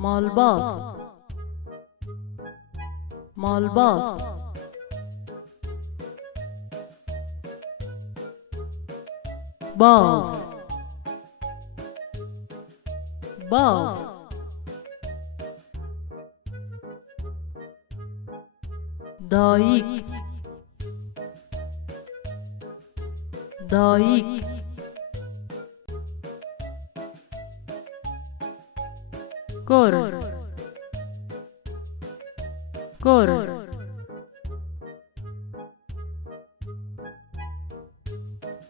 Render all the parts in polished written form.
مالبات مالبات باغ باغ دایک دایک گر گر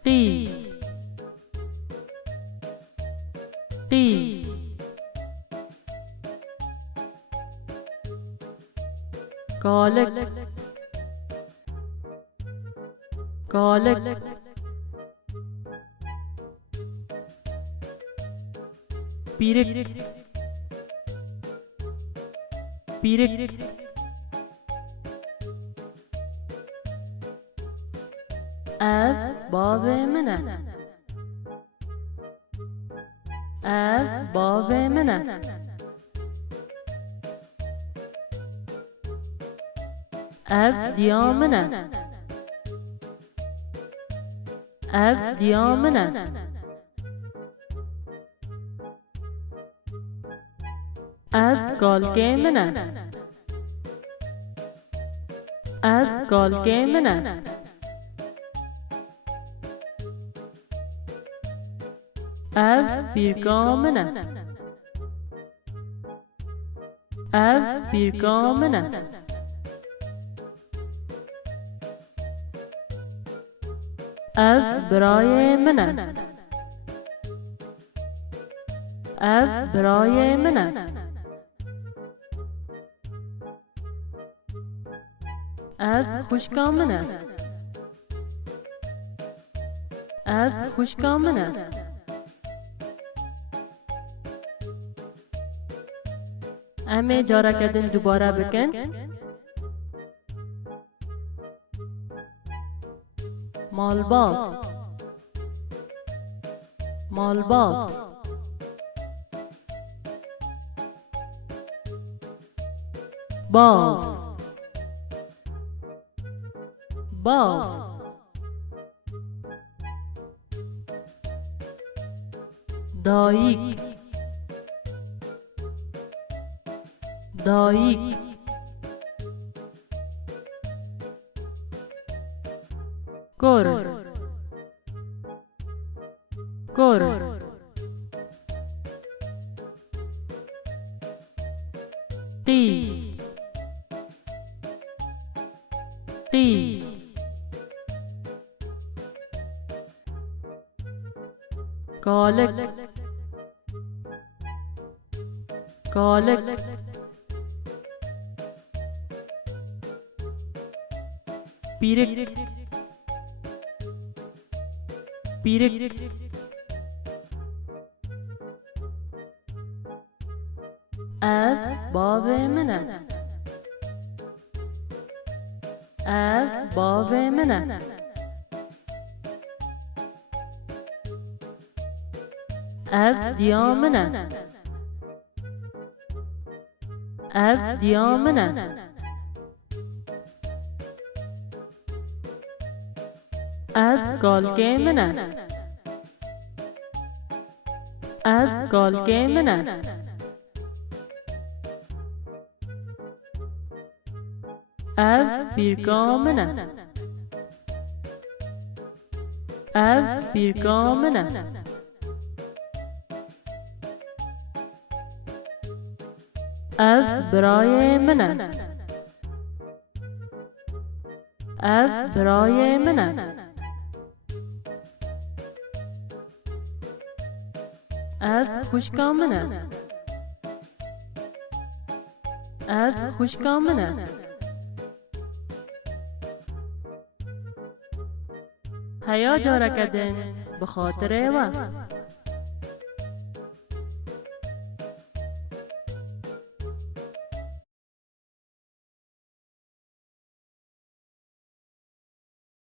قیز قیز گالک گالک بیرک بیرک ev bavê min e ev bavê min e ev diya min e ev diya min e ev galkê min e ev galkê min e ev bîrka min e ev bîrka min e ev birayê min e ev birayê min e ev xwişka min e ev xwişka min e em ê careke din dubare bikin malbat malbat باغ باغ دایک دایک گر گر قیز قیز گالک گالک بیرک بیرک ev bavê min e ev bavê min e ev diya min e ev diya min e ev galkê min e ev galkê min e ev bîrka min e ev bîrka min e ev birayê min e ev birayê min e ev xwişka min e ev xwişka min e heya careke din bi xatirê we